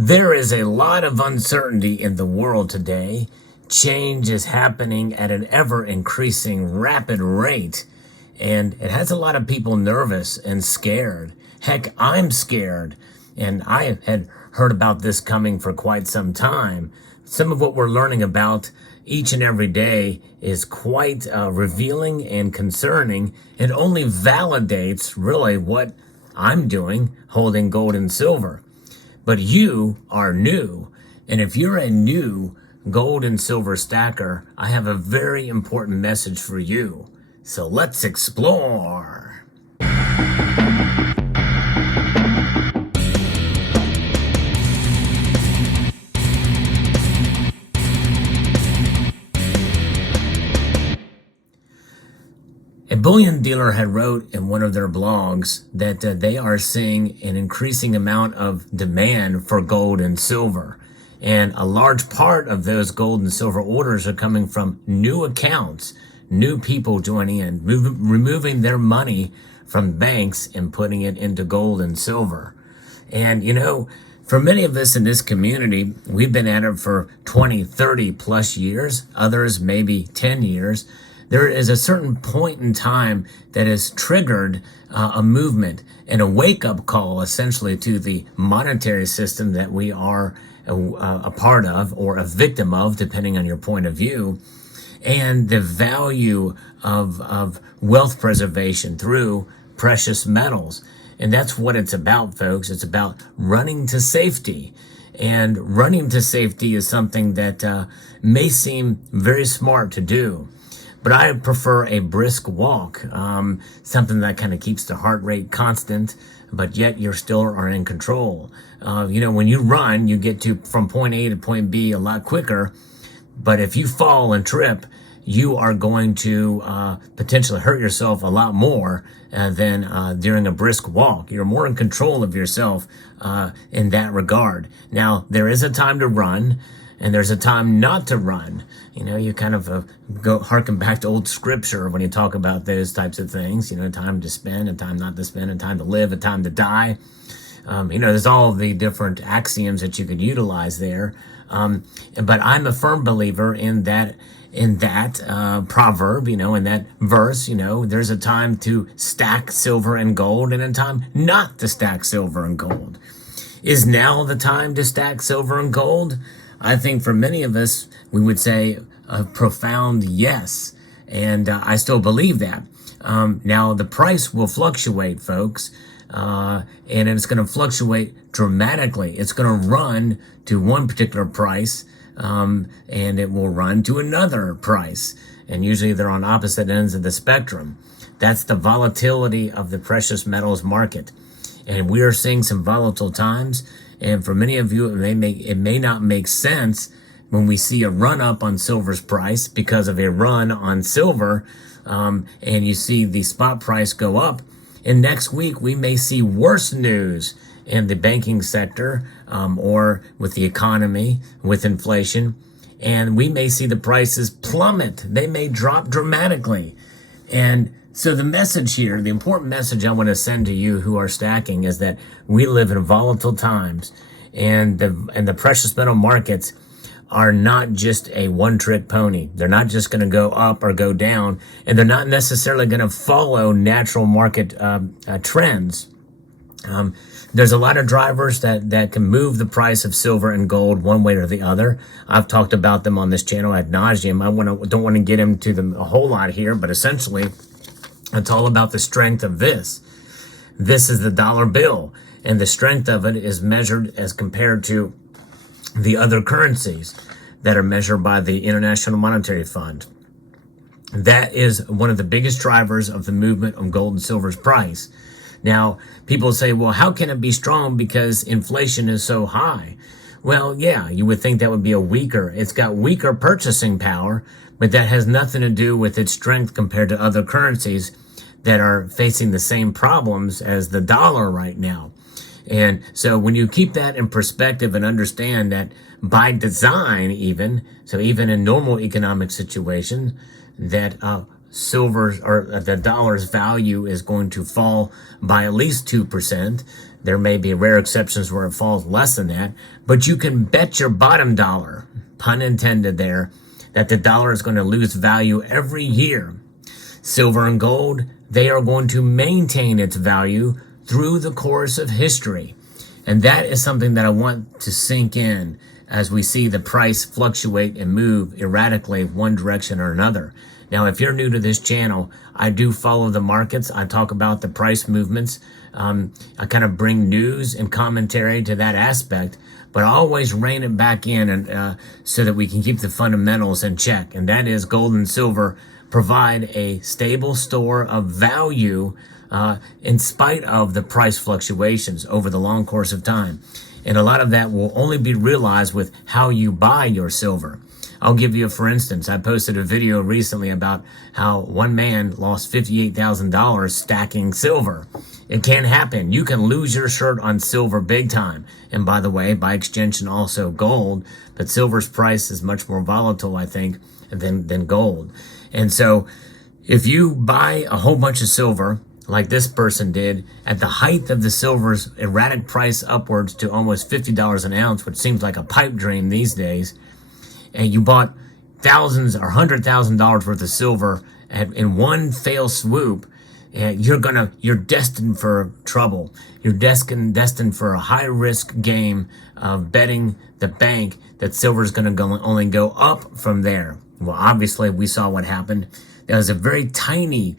There is a lot of uncertainty in the world today. Change is happening at an ever increasing rapid rate, and it has a lot of people nervous and scared. Heck, I'm scared, and I had heard about this coming for quite some time. Some of what we're learning about each and every day is quite revealing and concerning, and only validates really what I'm doing, holding gold and silver. But you are new. And if you're a new gold and silver stacker, I have a very important message for you. So let's explore. A bullion dealer had wrote in one of their blogs that they are seeing an increasing amount of demand for gold and silver. And a large part of those gold and silver orders are coming from new accounts, new people joining in, removing their money from banks and putting it into gold and silver. And, for many of us in this community, we've been at it for 20, 30 plus years, others maybe 10 years. There is a certain point in time that has triggered a movement and a wake-up call, essentially, to the monetary system that we are a part of or a victim of, depending on your point of view, and the value of wealth preservation through precious metals. And that's what it's about, folks. It's about running to safety. And running to safety is something that may seem very smart to do. But I prefer a brisk walk, something that kind of keeps the heart rate constant, but yet you still are in control. When you run, you get from point A to point B a lot quicker. But if you fall and trip, you are going to potentially hurt yourself a lot more than during a brisk walk. You're more in control of yourself in that regard. Now, there is a time to run, and there's a time not to run. You kind of go harken back to old scripture when you talk about those types of things. Time to spend, a time not to spend, a time to live, a time to die. There's all the different axioms that you could utilize there. But I'm a firm believer in that proverb, in that verse. There's a time to stack silver and gold and a time not to stack silver and gold. Is now the time to stack silver and gold? I think for many of us, we would say a profound yes. And I still believe that. Now, the price will fluctuate, folks. And it's going to fluctuate dramatically. It's going to run to one particular price, and it will run to another price. And usually they're on opposite ends of the spectrum. That's the volatility of the precious metals market. And we are seeing some volatile times. And for many of you, it may not make sense when we see a run up on silver's price because of a run on silver, and you see the spot price go up. And next week, we may see worse news in the banking sector or with the economy, with inflation. And we may see the prices plummet. They may drop dramatically. And so the message here, the important message I want to send to you who are stacking is that we live in volatile times, and the precious metal markets are not just a one-trick pony. They're not just going to go up or go down, and they're not necessarily going to follow natural market trends. There's a lot of drivers that can move the price of silver and gold one way or the other. I've talked about them on this channel ad nauseum. Don't want to get into them a whole lot here, but essentially, it's all about the strength of this. This is the dollar bill, and the strength of it is measured as compared to the other currencies that are measured by the International Monetary Fund. That is one of the biggest drivers of the movement of gold and silver's price. Now, people say, well, how can it be strong because inflation is so high? Well, yeah, you would think that would be it's got weaker purchasing power, but that has nothing to do with its strength compared to other currencies that are facing the same problems as the dollar right now. And so when you keep that in perspective and understand that by design even in normal economic situations, that silver or the dollar's value is going to fall by at least 2%, There may be rare exceptions where it falls less than that, but you can bet your bottom dollar, pun intended there, that the dollar is going to lose value every year. Silver and gold, they are going to maintain its value through the course of history. And that is something that I want to sink in as we see the price fluctuate and move erratically one direction or another. Now, if you're new to this channel, I do follow the markets. I talk about the price movements. I kind of bring news and commentary to that aspect, but I always rein it back in and so that we can keep the fundamentals in check. And that is gold and silver provide a stable store of value in spite of the price fluctuations over the long course of time. And a lot of that will only be realized with how you buy your silver. I'll give you a for instance. I posted a video recently about how one man lost $58,000 stacking silver. It can happen. You can lose your shirt on silver big time. And by the way, by extension also gold, but silver's price is much more volatile, I think, than gold. And so if you buy a whole bunch of silver, like this person did, at the height of the silver's erratic price upwards to almost $50 an ounce, which seems like a pipe dream these days, and you bought thousands or $100,000 worth of silver in one fell swoop, you're destined for trouble. You're destined for a high risk game of betting the bank that silver is going to only go up from there. Well, obviously we saw what happened. There was a very tiny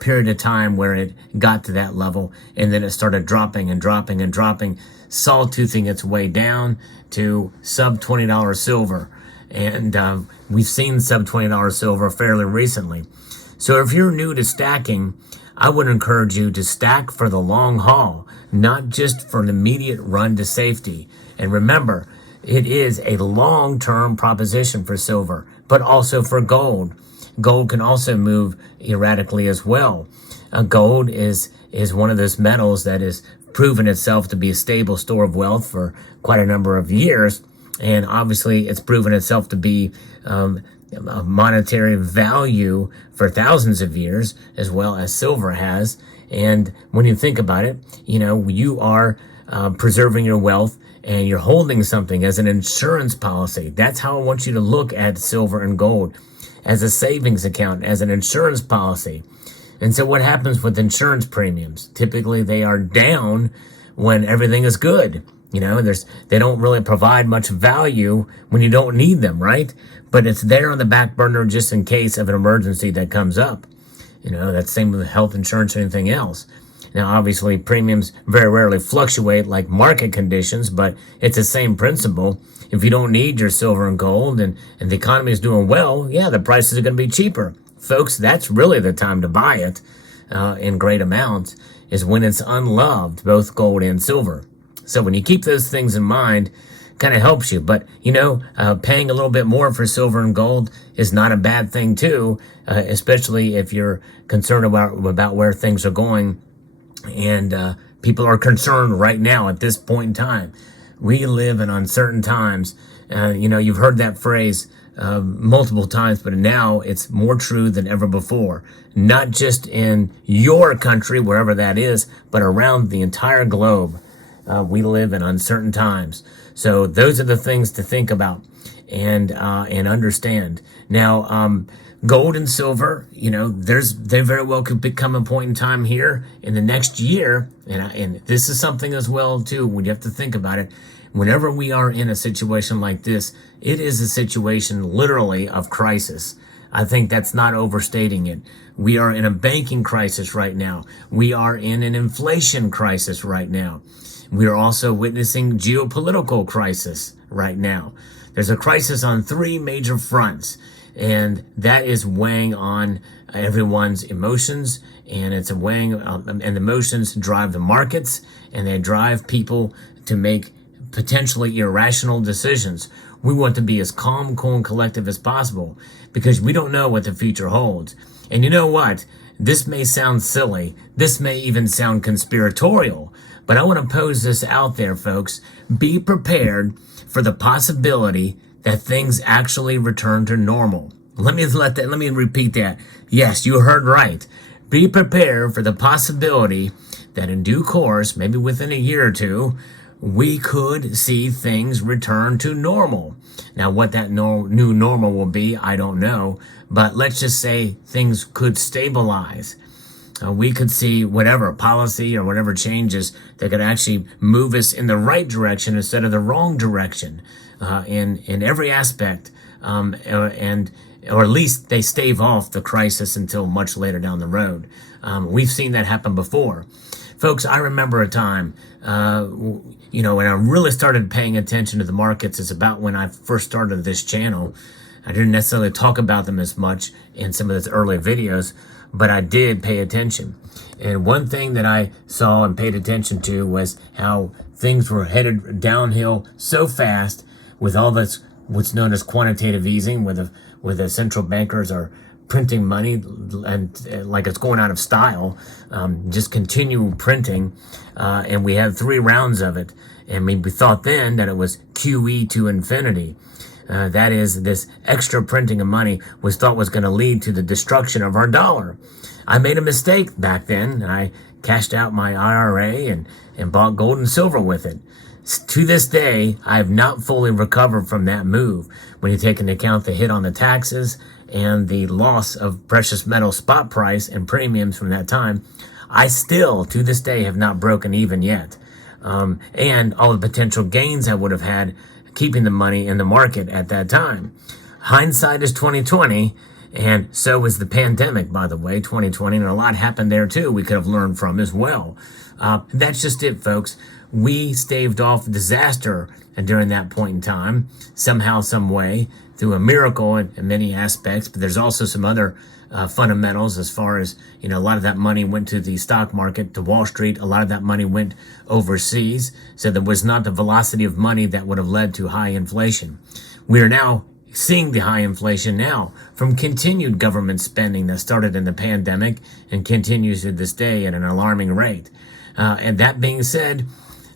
period of time where it got to that level, and then it started dropping and dropping and dropping, sawtoothing its way down to sub $20 silver. And we've seen sub $20 silver fairly recently. So if you're new to stacking, I would encourage you to stack for the long haul, not just for an immediate run to safety. And remember, it is a long-term proposition for silver, but also for gold. Gold can also move erratically as well. Gold is one of those metals that has proven itself to be a stable store of wealth for quite a number of years. And obviously, it's proven itself to be a monetary value for thousands of years, as well as silver has. And when you think about it, you are preserving your wealth and you're holding something as an insurance policy. That's how I want you to look at silver and gold, as a savings account, as an insurance policy. And so what happens with insurance premiums? Typically, they are down when everything is good. They don't really provide much value when you don't need them, right? But it's there on the back burner just in case of an emergency that comes up. That's same with health insurance or anything else. Now, obviously, premiums very rarely fluctuate like market conditions, but it's the same principle. If you don't need your silver and gold and the economy is doing well, yeah, the prices are going to be cheaper. Folks, that's really the time to buy it in great amounts, is when it's unloved, both gold and silver. So when you keep those things in mind, kind of helps you. But, paying a little bit more for silver and gold is not a bad thing too, especially if you're concerned about where things are going. And people are concerned right now at this point in time. We live in uncertain times. You've heard that phrase multiple times, but now it's more true than ever before. Not just in your country, wherever that is, but around the entire globe. We live in uncertain times. So those are the things to think about and understand. Now, gold and silver, they very well could become a point in time here in the next year. And this is something as well, too, when you have to think about it. Whenever we are in a situation like this, it is a situation literally of crisis. I think that's not overstating it. We are in a banking crisis right now. We are in an inflation crisis right now. We are also witnessing geopolitical crisis right now. There's a crisis on three major fronts, and that is weighing on everyone's emotions, and it's weighing, and the emotions drive the markets, and they drive people to make potentially irrational decisions. We want to be as calm, cool, and collective as possible because we don't know what the future holds. And you know what? This may sound silly. This may even sound conspiratorial. But I want to pose this out there, folks. Be prepared for the possibility that things actually return to normal. Let me repeat that. Yes, you heard right. Be prepared for the possibility that in due course, maybe within a year or two, we could see things return to normal. Now, what that new normal will be, I don't know, but let's just say things could stabilize. We could see whatever policy or whatever changes that could actually move us in the right direction instead of the wrong direction in every aspect, and or at least they stave off the crisis until much later down the road. We've seen that happen before. Folks, I remember a time, when I really started paying attention to the markets is about when I first started this channel. I didn't necessarily talk about them as much in some of those early videos, but I did pay attention. And one thing that I saw and paid attention to was how things were headed downhill so fast with all this, what's known as quantitative easing, where the central bankers are printing money and like it's going out of style, just continue printing. And we had 3 rounds of it. And we thought then that it was QE to infinity. That is, this extra printing of money was thought was going to lead to the destruction of our dollar. I made a mistake back then, and I cashed out my IRA and bought gold and silver with it. To this day, I have not fully recovered from that move when you take into account the hit on the taxes and the loss of precious metal spot price and premiums from that time. I still, to this day, have not broken even yet. And all the potential gains I would have had keeping the money in the market at that time. Hindsight is 2020, and so is the pandemic, by the way, 2020, and a lot happened there too we could have learned from as well. That's just it, folks. We staved off disaster during that point in time, somehow, some way, through a miracle in many aspects, but there's also some other fundamentals as far as, a lot of that money went to the stock market, to Wall Street. A lot of that money went overseas. So there was not the velocity of money that would have led to high inflation. We are now seeing the high inflation now from continued government spending that started in the pandemic and continues to this day at an alarming rate. And that being said,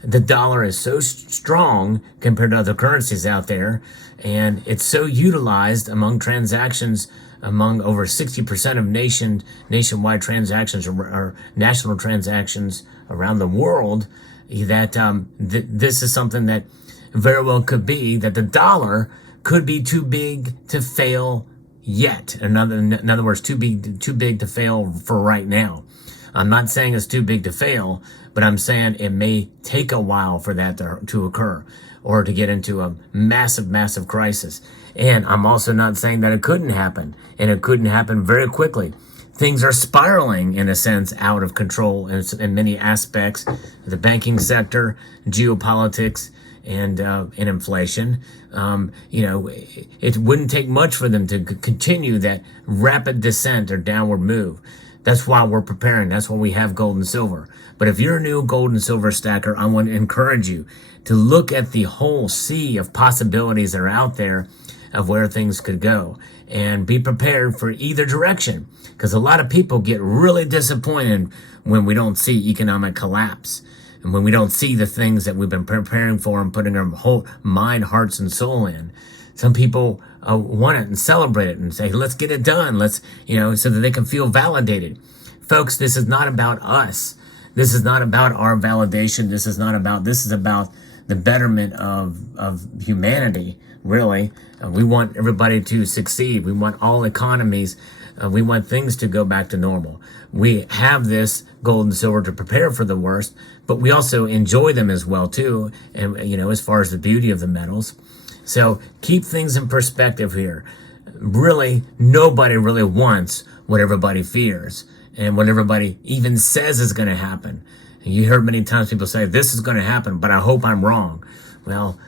the dollar is so strong compared to other currencies out there, and it's so utilized among transactions. Among over 60% of nationwide transactions or national transactions around the world, that this is something that very well could be that the dollar could be too big to fail yet. In other words, too big to fail for right now. I'm not saying it's too big to fail, but I'm saying it may take a while for that to occur or to get into a massive crisis. And I'm also not saying that it couldn't happen, and it couldn't happen very quickly. Things are spiraling, in a sense, out of control in many aspects. The banking sector, geopolitics, and inflation. It wouldn't take much for them to continue that rapid descent or downward move. That's why we're preparing. That's why we have gold and silver. But if you're a new gold and silver stacker, I want to encourage you to look at the whole sea of possibilities that are out there of where things could go and be prepared for either direction. Because a lot of people get really disappointed when we don't see economic collapse and when we don't see the things that we've been preparing for and putting our whole mind, hearts, and soul in. Some people want it and celebrate it and say, let's get it done. Let's, so that they can feel validated. Folks, this is not about us. This is not about our validation. This is about the betterment of humanity, really. We want everybody to succeed. We want all economies. We want things to go back to normal. We have this gold and silver to prepare for the worst, but we also enjoy them as well, too. And, as far as the beauty of the metals. So keep things in perspective here. Really, nobody really wants what everybody fears and what everybody even says is going to happen. And you heard many times people say, this is going to happen, but I hope I'm wrong. Well,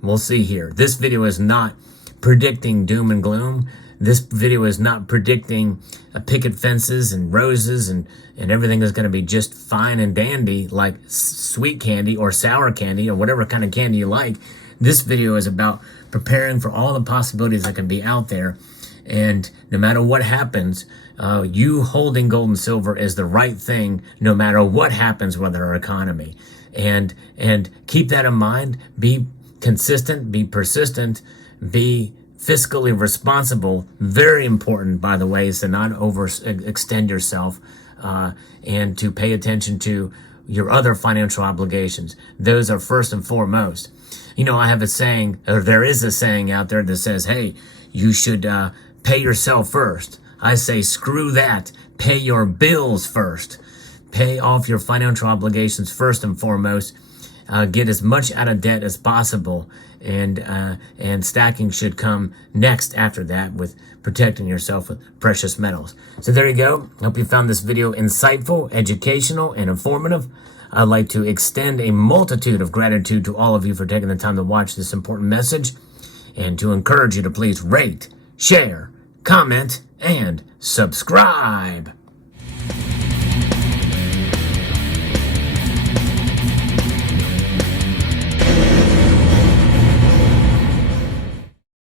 we'll see here. This video is not predicting doom and gloom. This video is not predicting picket fences and roses and everything is going to be just fine and dandy like sweet candy or sour candy or whatever kind of candy you like. This video is about preparing for all the possibilities that can be out there. And no matter what happens, you holding gold and silver is the right thing no matter what happens with our economy. And keep that in mind. Be consistent, be persistent, be fiscally responsible. Very important, by the way, is to not overextend yourself and to pay attention to your other financial obligations. Those are first and foremost. You know, I have a saying, or there is a saying out there that says, hey, you should pay yourself first. I say, screw that. Pay your bills first. Pay off your financial obligations first and foremost. Get as much out of debt as possible, and stacking should come next after that, with protecting yourself with precious metals. So there you go. I hope you found this video insightful, educational, and informative. I'd like to extend a multitude of gratitude to all of you for taking the time to watch this important message, and to encourage you to please rate, share, comment, and subscribe.